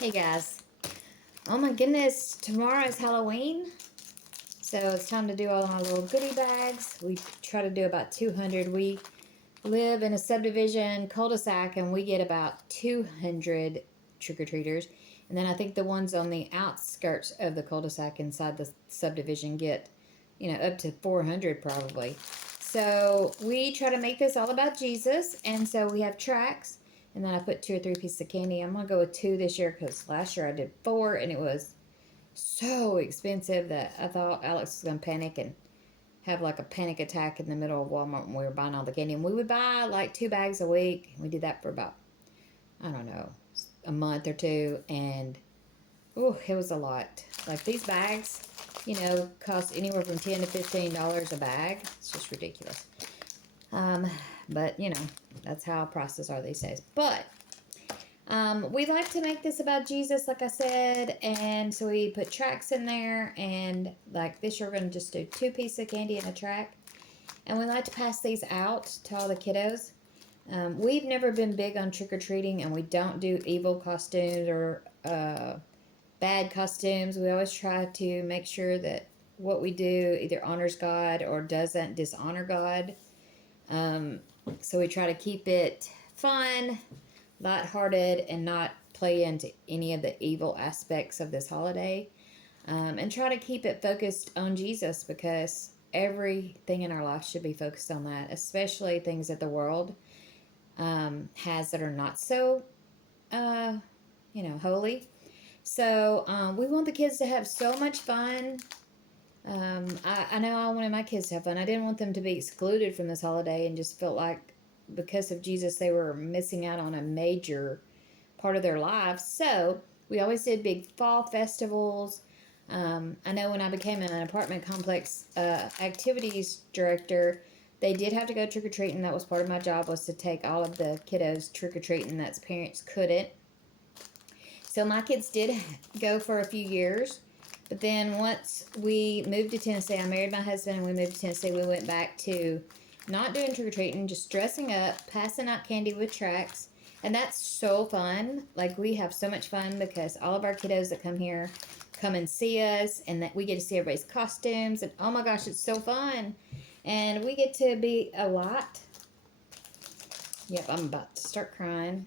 Hey guys. Oh my goodness, tomorrow is Halloween. So it's time to do all my little goodie bags. We try to do about 200. We live in a subdivision cul-de-sac and we get about 200 trick-or-treaters. And then I think the ones on the outskirts of the cul-de-sac inside the subdivision get, up to 400 probably. So we try to make this all about Jesus. And so we have tracks. And then I put 2 or 3 pieces of candy. I'm going to go with 2 this year because last year I did 4 and it was so expensive that I thought Alex was going to panic and have like a panic attack in the middle of Walmart when we were buying all the candy. And we would buy like 2 bags a week. We did that for about, I don't know, a month or 2. And, oh, it was a lot. Like these bags, cost anywhere from $10 to $15 a bag. It's just ridiculous. But, that's how prices are these days. But we like to make this about Jesus, like I said, and so we put tracks in there, and like this year we're going to just do 2 pieces of candy in a track, and we like to pass these out to all the kiddos. We've never been big on trick-or-treating, and we don't do evil costumes or bad costumes. We always try to make sure that what we do either honors God or doesn't dishonor God. So we try to keep it fun, lighthearted, and not play into any of the evil aspects of this holiday. And try to keep it focused on Jesus because everything in our life should be focused on that, especially things that the world has that are not so, holy. So we want the kids to have so much fun. I know I wanted my kids to have fun. I didn't want them to be excluded from this holiday and just felt like because of Jesus they were missing out on a major part of their lives. So we always did big fall festivals. I know when I became an apartment complex activities director, they did have to go trick-or-treating. That was part of my job, was to take all of the kiddos trick-or-treating that's parents couldn't. So my kids did go for a few years. But then once we moved to Tennessee, I married my husband and we moved to Tennessee, we went back to not doing trick-or-treating, just dressing up, passing out candy with tracks. And that's so fun. Like, we have so much fun because all of our kiddos that come here come and see us, and that we get to see everybody's costumes. And oh my gosh, it's so fun. And we get to be a lot. Yep, I'm about to start crying.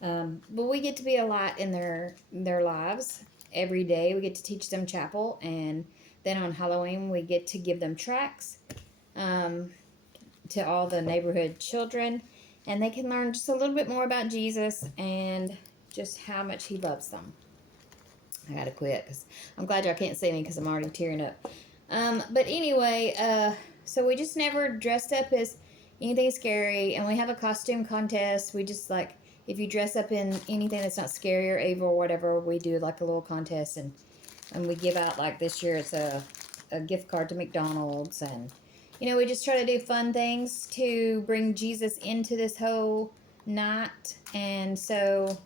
But we get to be a lot in their lives. Every day we get to teach them chapel, and then on Halloween we get to give them tracts to all the neighborhood children, and they can learn just a little bit more about Jesus and just how much he loves them. I gotta quit because I'm glad y'all can't see me because I'm already tearing up. But anyway, so we just never dressed up as anything scary, and we have a costume contest. We just like, if you dress up in anything that's not scary or evil or whatever, we do like a little contest, and we give out, like this year it's a gift card to McDonald's, and we just try to do fun things to bring Jesus into this whole night. And so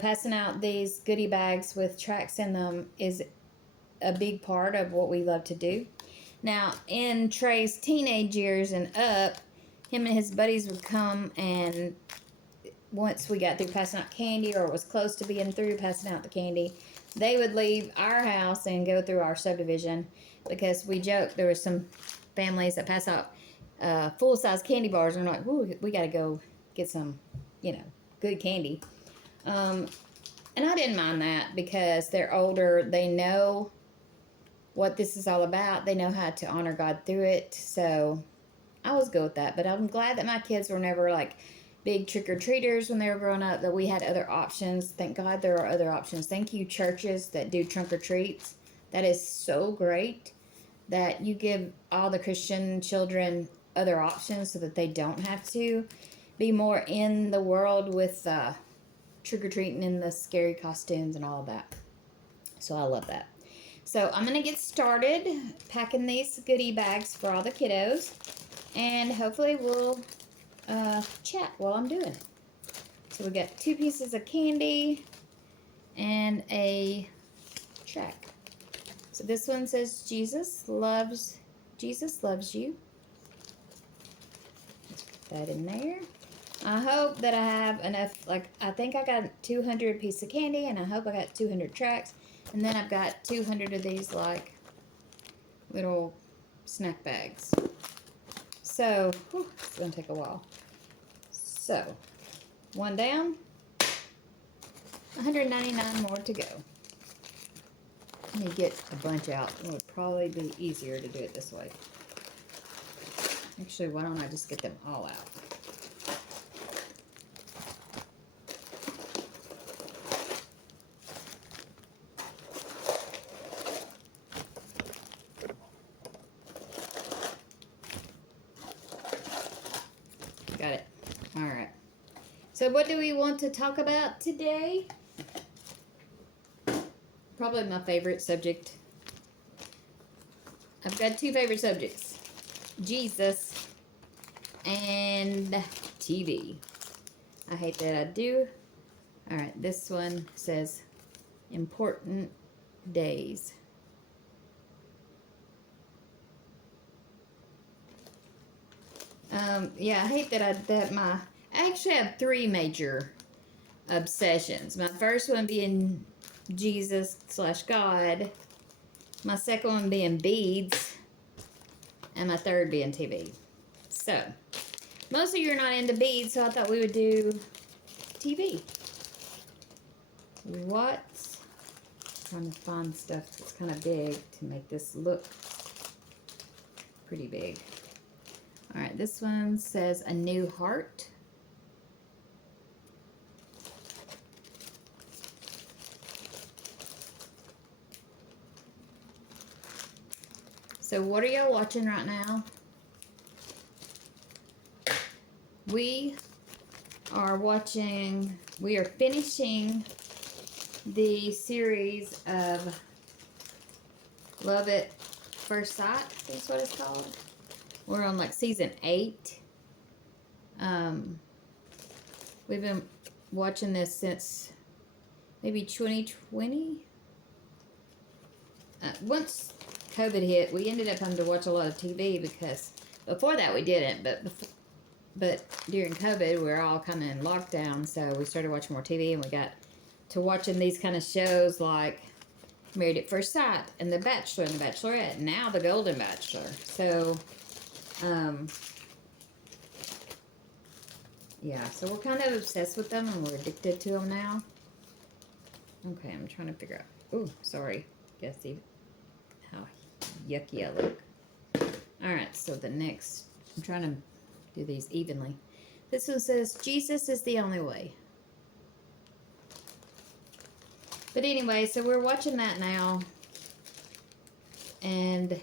passing out these goodie bags with tracks in them is a big part of what we love to do. Now, in Trey's teenage years and up, him and his buddies would come, and once we got through passing out candy, or it was close to being through passing out the candy, they would leave our house and go through our subdivision, because we joked there was some families that pass out full-size candy bars, and we're like, ooh, we got to go get some, good candy. And I didn't mind that because they're older. They know what this is all about. They know how to honor God through it. So I was good with that. But I'm glad that my kids were never like big trick-or-treaters when they were growing up, that we had other options. Thank God there are other options. Thank you, churches that do trunk-or-treats. That is so great that you give all the Christian children other options so that they don't have to be more in the world with trick-or-treating in the scary costumes and all of that. So I love that. So I'm going to get started packing these goodie bags for all the kiddos, and hopefully we'll chat while I'm doing it. So we got 2 pieces of candy and a track. So this one says Jesus loves you. Let's put that in there. I hope that I have enough, like, I think I got 200 pieces of candy, and I hope I got 200 tracks, and then I've got 200 of these, like, little snack bags. So, whew, it's going to take a while. So, one down, 199 more to go. Let me get a bunch out. It would probably be easier to do it this way. Actually, why don't I just get them all out? Got it. All right. So what do we want to talk about today? Probably my favorite subject. I've got two favorite subjects. Jesus and TV. I hate that I do. All right, this one says important days. Yeah, I hate that I actually have three major obsessions. My first one being Jesus/God. My second one being beads. And my third being TV. So, most of you are not into beads, so I thought we would do TV. What? I'm trying to find stuff that's kind of big to make this look pretty big. All right, this one says a new heart. So what are y'all watching right now? We are finishing the series of Love at First Sight, is what it's called. We're on like season 8. We've been watching this since maybe 2020. Once COVID hit, we ended up having to watch a lot of TV because before that we didn't, but during COVID we were all kind of in lockdown, so we started watching more TV, and we got to watching these kind of shows like Married at First Sight and The Bachelor and The Bachelorette, and now The Golden Bachelor. So, yeah, so we're kind of obsessed with them, and we're addicted to them now. Okay, I'm trying to figure out. Ooh, sorry. Guess see how yucky I look. Alright, so the next, I'm trying to do these evenly. This one says, Jesus is the only way. But anyway, so we're watching that now. And,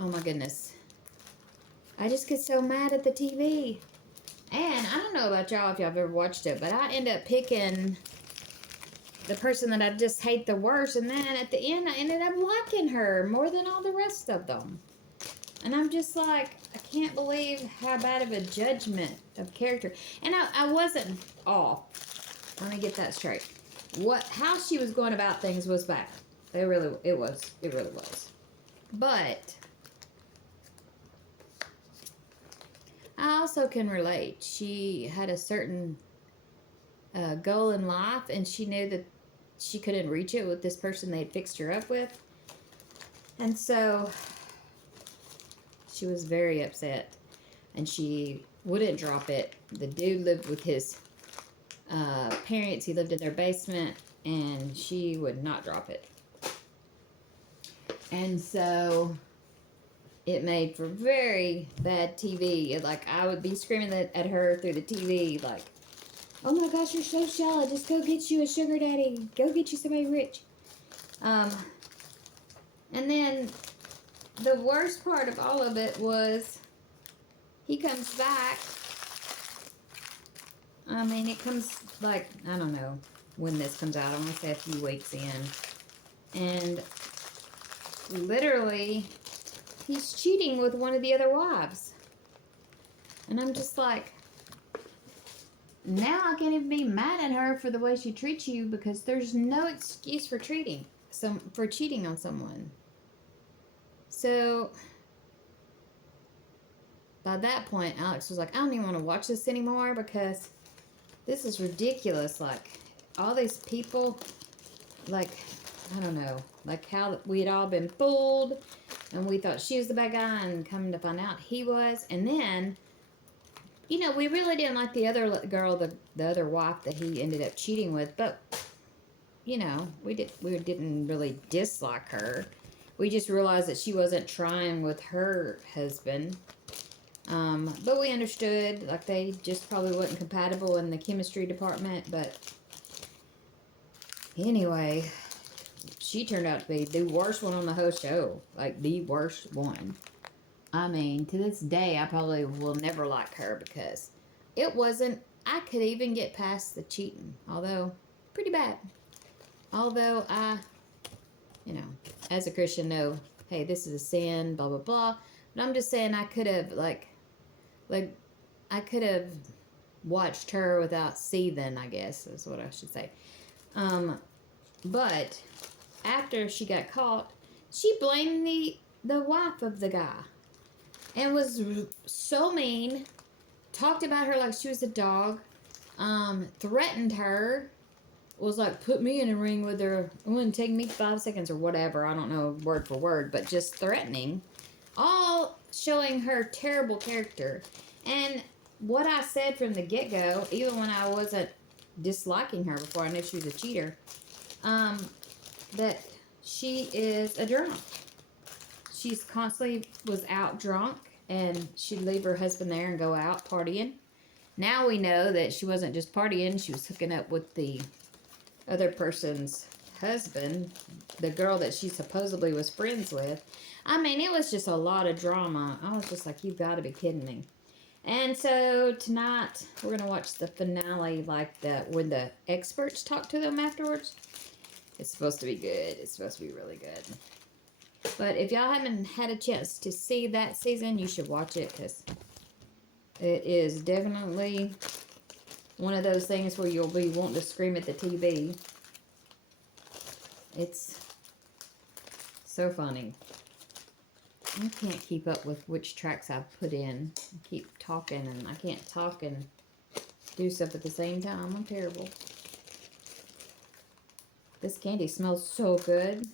oh my goodness. I just get so mad at the TV. And I don't know about y'all if y'all have ever watched it, but I end up picking the person that I just hate the worst. And then at the end, I ended up liking her more than all the rest of them. And I'm just like, I can't believe how bad of a judgment of character. And I wasn't off. Let me get that straight. How she was going about things was bad. It really was. But I also can relate. She had a certain goal in life, and she knew that she couldn't reach it with this person they had fixed her up with. And so she was very upset, and she wouldn't drop it. The dude lived with his parents. He lived in their basement, and she would not drop it. And so it made for very bad TV. Like, I would be screaming at her through the TV, like, oh my gosh, you're so shallow. Just go get you a sugar daddy. Go get you somebody rich. And then the worst part of all of it was he comes back. I mean, it comes like, I don't know when this comes out. I want to say a few weeks in. And literally, he's cheating with one of the other wives. And I'm just like, now I can't even be mad at her for the way she treats you, because there's no excuse for cheating on someone. So by that point, Alex was like, I don't even want to watch this anymore because this is ridiculous. Like, all these people, like, I don't know, like how we had all been fooled and we thought she was the bad guy and coming to find out he was. And then, you know, we really didn't like the other girl, the other wife that he ended up cheating with, but, you know, we didn't really dislike her. We just realized that she wasn't trying with her husband. But we understood, like, they just probably wasn't compatible in the chemistry department. But anyway, she turned out to be the worst one on the whole show. Like, the worst one. I mean, to this day, I probably will never like her because it wasn't, I could even get past the cheating. Although, pretty bad. Although I, you know, as a Christian know, hey, this is a sin, blah, blah, blah. But I'm just saying I could have, like, I could have watched her without seething, I guess, is what I should say. But after she got caught, she blamed the wife of the guy. And was so mean, talked about her like she was a dog, threatened her, was like, put me in a ring with her, it wouldn't take me 5 seconds or whatever, I don't know word for word, but just threatening, all showing her terrible character. And what I said from the get-go, even when I wasn't disliking her before I knew she was a cheater, that she is a drunk. She's constantly was out drunk, and she'd leave her husband there and go out partying. Now we know that she wasn't just partying, she was hooking up with the other person's husband, the girl that she supposedly was friends with. I mean, it was just a lot of drama. I was just like, you've got to be kidding me. And so tonight, we're going to watch the finale, like when the experts talk to them afterwards. It's supposed to be good. It's supposed to be really good. But if y'all haven't had a chance to see that season, you should watch it because it is definitely one of those things where you'll be wanting to scream at the TV. It's so funny. I can't keep up with which tracks I've put in. I keep talking and I can't talk and do stuff at the same time. I'm terrible. This candy smells so good.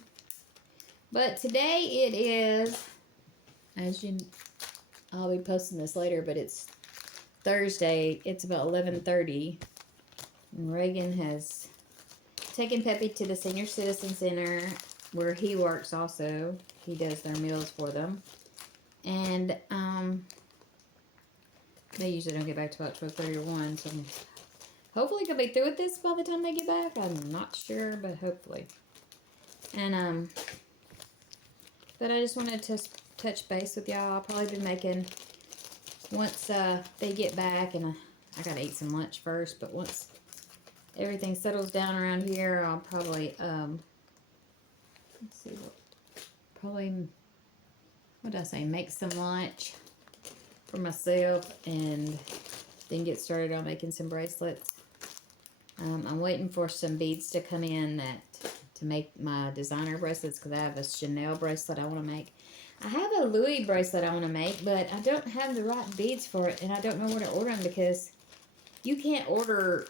But today it is, I'll be posting this later, but it's Thursday. It's about 11:30. And Reagan has taken Peppy to the Senior Citizen Center where he works also. He does their meals for them. And they usually don't get back to about 12:30 or 1. So hopefully gonna be through with this by the time they get back. I'm not sure, but hopefully. And but I just wanted to touch base with y'all. I'll probably be making, once they get back, and I gotta eat some lunch first, but once everything settles down around here, I'll probably, let's see, what did I say, make some lunch for myself, and then get started on making some bracelets. I'm waiting for some beads to come in to make my designer bracelets, because I have a Chanel bracelet I want to make. I have a Louis bracelet I want to make, but I don't have the right beads for it, and I don't know where to order them, because you can't order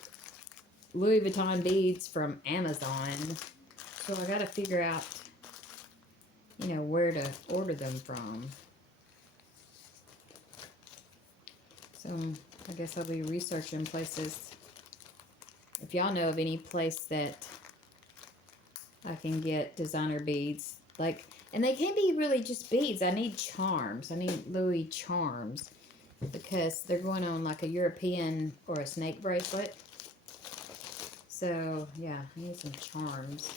Louis Vuitton beads from Amazon. So I got to figure out, you know, where to order them from. So I guess I'll be researching places. If y'all know of any place that I can get designer beads, like, and they can't be really just beads. I need charms. I need Louis charms, because they're going on like a European or a snake bracelet. So yeah, I need some charms.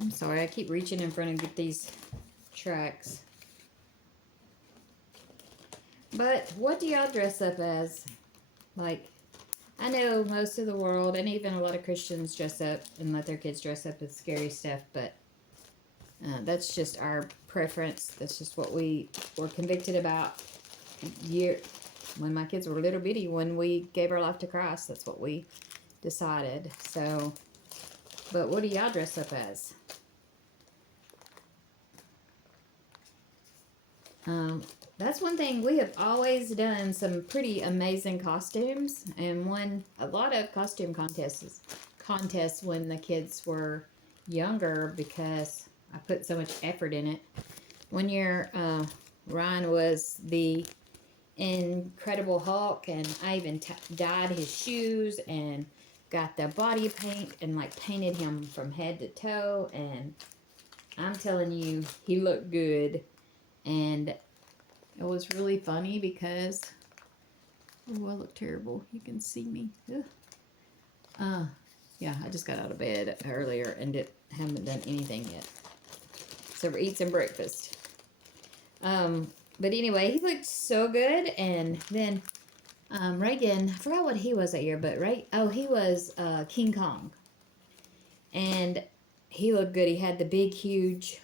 I'm sorry, I keep reaching in front and get these tracks. But what do y'all dress up as? Like, I know most of the world, and even a lot of Christians, dress up and let their kids dress up as scary stuff, but that's just our preference. That's just what we were convicted about when my kids were little bitty, when we gave our life to Christ. That's what we decided. So, but what do y'all dress up as? That's one thing. We have always done some pretty amazing costumes and won a lot of costume contests when the kids were younger because I put so much effort in it. One year, Ryan was the Incredible Hulk, and I even dyed his shoes and got the body paint and like painted him from head to toe, and I'm telling you, he looked good. And it was really funny because, oh, I look terrible. You can see me. Yeah, I just got out of bed earlier and haven't done anything yet. So we're eating some breakfast. But anyway, he looked so good. And then Reagan, I forgot what he was that year, but he was King Kong. And he looked good. He had the big, huge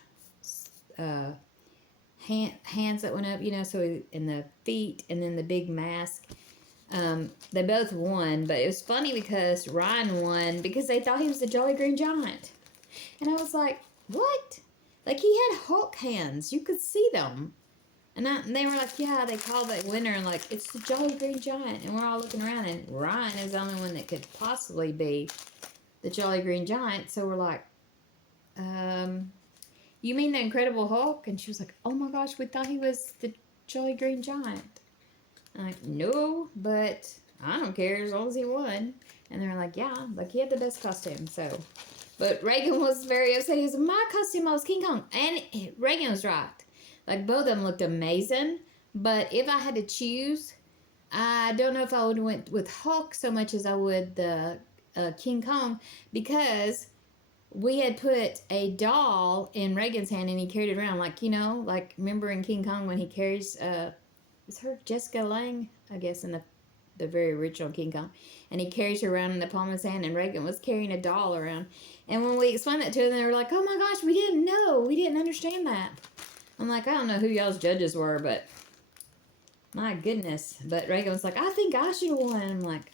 hands that went up, so and the feet, and then the big mask. They both won, but it was funny because Ryan won because they thought he was the Jolly Green Giant. And I was like, what? Like, he had Hulk hands. You could see them. And they were like, yeah, they called that winner, and like, it's the Jolly Green Giant. And we're all looking around, and Ryan is the only one that could possibly be the Jolly Green Giant. So we're like, you mean the Incredible Hulk? And she was like, oh my gosh, we thought he was the Jolly Green Giant. I'm like, no, but I don't care as long as he won. And they're like, yeah, like, he had the best costume. So, but Reagan was very upset. He was, my costume, I was King Kong. And Reagan was right. Like, both of them looked amazing. But if I had to choose, I don't know if I would have went with Hulk so much as I would the King Kong, because we had put a doll in Reagan's hand and he carried it around. Like, like, remember in King Kong when he carries, is her Jessica Lange, I guess, in the very original King Kong. And he carries her around in the palm of his hand, and Reagan was carrying a doll around. And when we explained that to them, they were like, oh my gosh, we didn't know. We didn't understand that. I'm like, I don't know who y'all's judges were, but my goodness. But Reagan was like, I think I should have won. I'm like,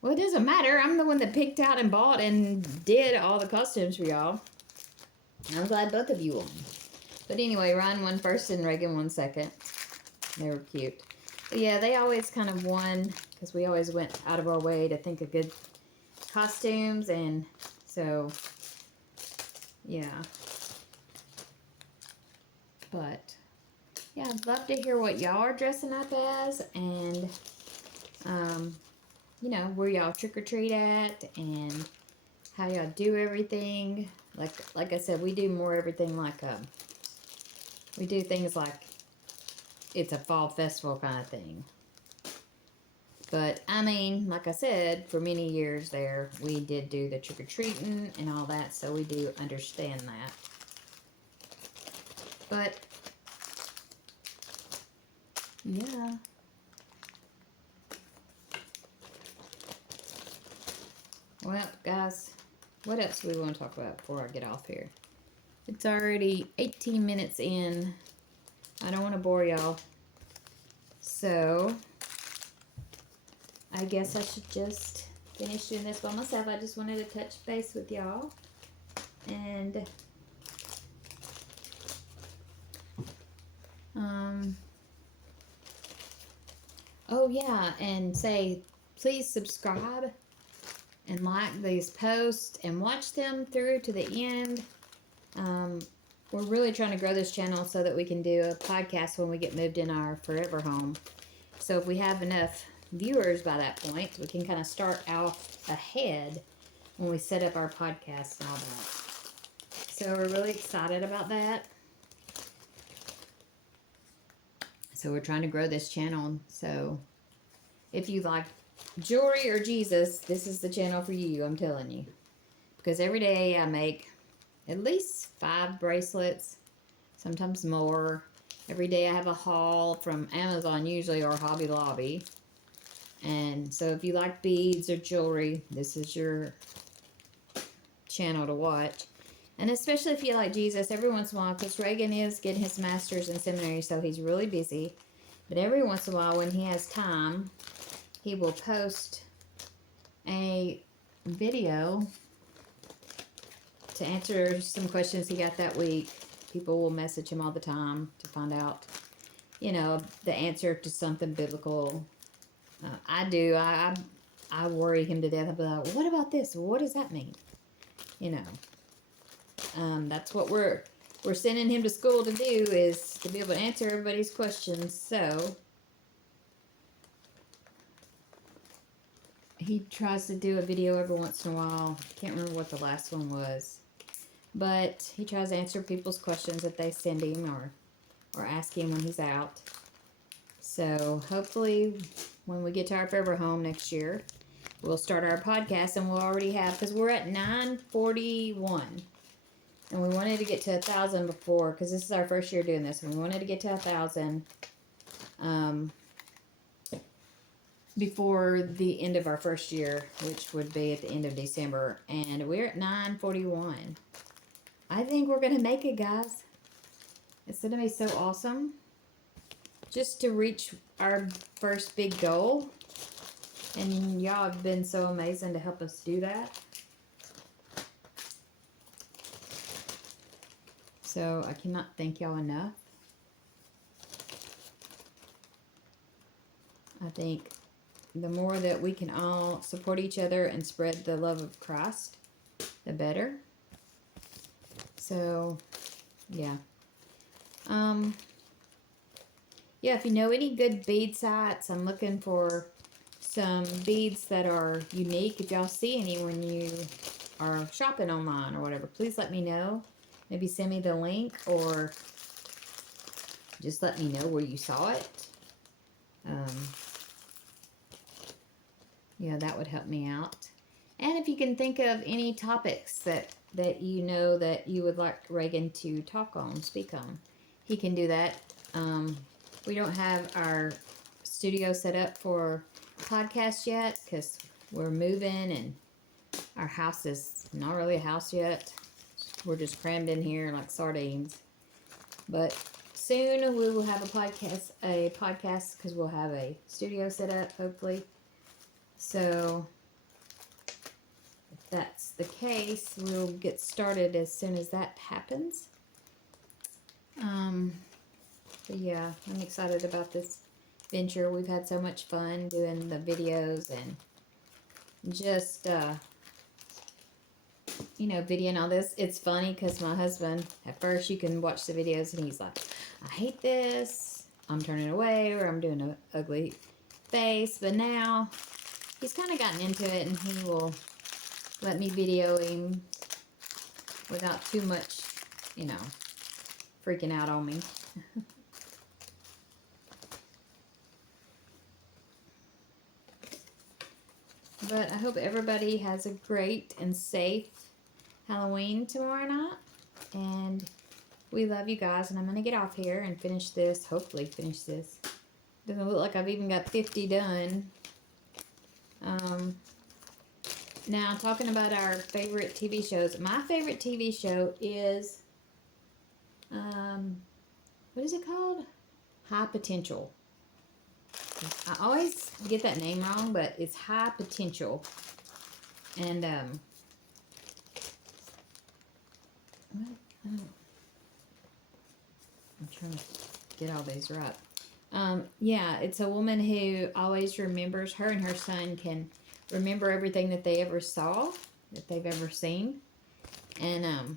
well, it doesn't matter. I'm the one that picked out and bought and did all the costumes for y'all. I'm glad both of you won. But anyway, Ryan won first and Reagan won second. They were cute. But yeah, they always kind of won because we always went out of our way to think of good costumes. And so, yeah. But yeah, I'd love to hear what y'all are dressing up as, and where y'all trick or treat at, and how y'all do everything. Like I said, we do more everything like we do things like it's a fall festival kind of thing. But I mean, like I said, for many years there, we did do the trick or treating and all that, so we do understand that. But, yeah. Well, guys, what else do we want to talk about before I get off here? It's already 18 minutes in. I don't want to bore y'all. So, I guess I should just finish doing this by myself. I just wanted to touch base with y'all. And oh yeah, and say please subscribe and like these posts and watch them through to the end. We're really trying to grow this channel so that we can do a podcast when we get moved in our forever home. So if we have enough viewers by that point, we can kind of start off ahead when we set up our podcast and all that. So we're really excited about that. So we're trying to grow this channel. So if you like jewelry or Jesus, this is the channel for you, I'm telling you. Because every day I make at least 5 bracelets, sometimes more. Every day I have a haul from Amazon usually, or Hobby Lobby. And so if you like beads or jewelry, this is your channel to watch. And especially if you like Jesus, every once in a while, because Reagan is getting his master's in seminary, so he's really busy. But every once in a while, when he has time, he will post a video to answer some questions he got that week. People will message him all the time to find out you know, the answer to something biblical. I do. I worry him to death. I'll be like, what about this? What does that mean? You know, that's what we're sending him to school to do, is to be able to answer everybody's questions. So he tries to do a video every once in a while. Can't remember what the last one was, but he tries to answer people's questions that they send him or ask him when he's out. So hopefully when we get to our forever home next year, we'll start our podcast, and we'll already have, because we're at 941, and we wanted to get to 1,000 before, because this is our first year doing this, and we wanted to get to 1,000 before the end of our first year, which would be at the end of December, and we're at 941. I think we're going to make it, guys. It's going to be so awesome just to reach our first big goal. And y'all have been so amazing to help us do that. So I cannot thank y'all enough. I think the more that we can all support each other and spread the love of Christ, the better. So, yeah. Yeah, if you know any good bead sites, I'm looking for some beads that are unique. If y'all see any when you are shopping online or whatever, please let me know. Maybe send me the link, or just let me know where you saw it. Yeah, that would help me out. And if you can think of any topics that you know that you would like Reagan to talk on, speak on, he can do that. We don't have our studio set up for podcast yet, because we're moving and our house is not really a house yet. We're just crammed in here like sardines. But soon we will have a podcast because we'll have a studio set up, hopefully. So if that's the case, we'll get started as soon as that happens. But yeah, I'm excited about this venture. We've had so much fun doing the videos and just you know, videoing all this. It's funny because my husband, at first you can watch the videos and he's like, I hate this, I'm turning away, or I'm doing an ugly face. But now he's kind of gotten into it, and he will let me video him without too much, you know, freaking out on me. But I hope everybody has a great and safe Halloween tomorrow night. And we love you guys. And I'm going to get off here and finish this. Hopefully finish this. Doesn't look like I've even got 50 done. Now, talking about our favorite TV shows. My favorite TV show is, what is it called? High Potential. I always get that name wrong, but it's High Potential. And, I'm trying to get all these right. Yeah, it's a woman who always remembers, her and her son can remember everything that they ever saw, that they've ever seen. And,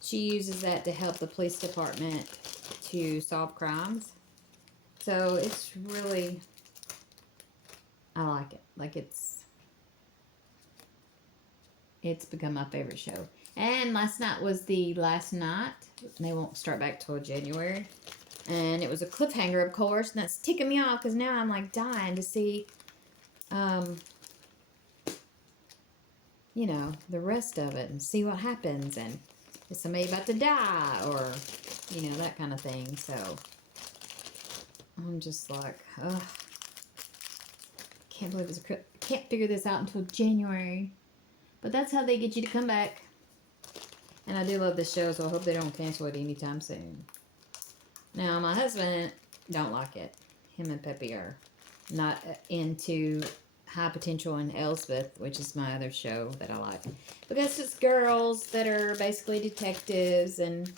she uses that to help the police department to solve crimes. So it's really, I like it. Like it's become my favorite show. And last night was the last night. They won't start back till January. And it was a cliffhanger, of course, and that's ticking me off because now I'm like dying to see, you know, the rest of it and see what happens, and is somebody about to die, or, you know, that kind of thing. So I'm just like, ugh. Can't believe this. Can't figure this out until January. But that's how they get you to come back. And I do love this show, so I hope they don't cancel it anytime soon. Now, my husband don't like it. Him and Peppy are not into High Potential and Elsbeth, which is my other show that I like. Because it's girls that are basically detectives, and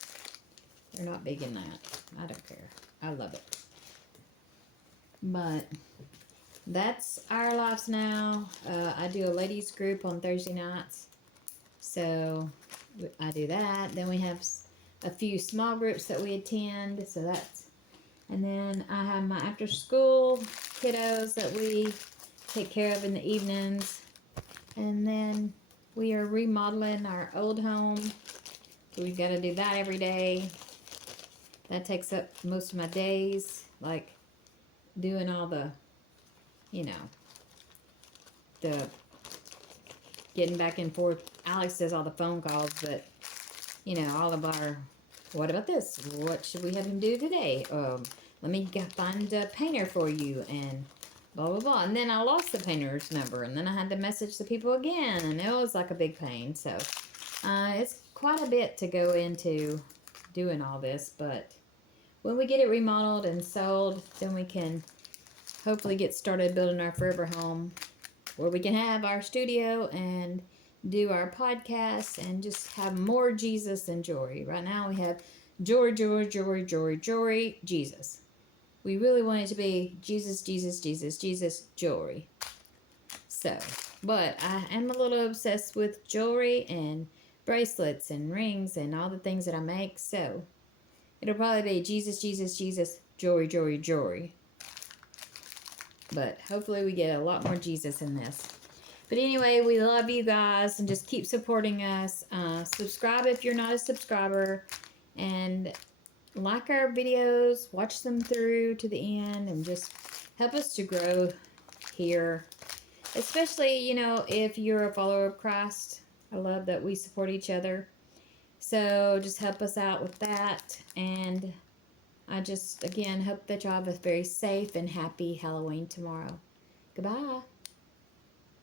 they're not big in that. I don't care. I love it. But that's our lives now. I do a ladies group on Thursday nights. So I do that. Then we have a few small groups that we attend. So that's, and then I have my after school kiddos that we take care of in the evenings. And then we are remodeling our old home. So we've got to do that every day. That takes up most of my days. Like doing all the, you know, the getting back and forth. Alex does all the phone calls, but, you know, all of our, what about this? What should we have him do today? Let me find a painter for you, and blah, blah, blah. And then I lost the painter's number, and then I had to message the people again, and it was like a big pain. So it's quite a bit to go into doing all this, but when we get it remodeled and sold, then we can hopefully get started building our forever home where we can have our studio and do our podcasts and just have more Jesus and Jory. Right now we have Jory, Jory, Jory, Jory, Jory, Jesus. We really want it to be Jesus, Jesus, Jesus, Jesus, Jory. So, but I am a little obsessed with jewelry and bracelets and rings and all the things that I make. So, it'll probably be Jesus, Jesus, Jesus, Jory, Jory, Jory. But hopefully we get a lot more Jesus in this. But anyway, we love you guys and just keep supporting us. Subscribe if you're not a subscriber. And like our videos, watch them through to the end, and just help us to grow here. Especially, you know, if you're a follower of Christ. I love that we support each other. So just help us out with that. And I just, again, hope that y'all have a very safe and happy Halloween tomorrow. Goodbye.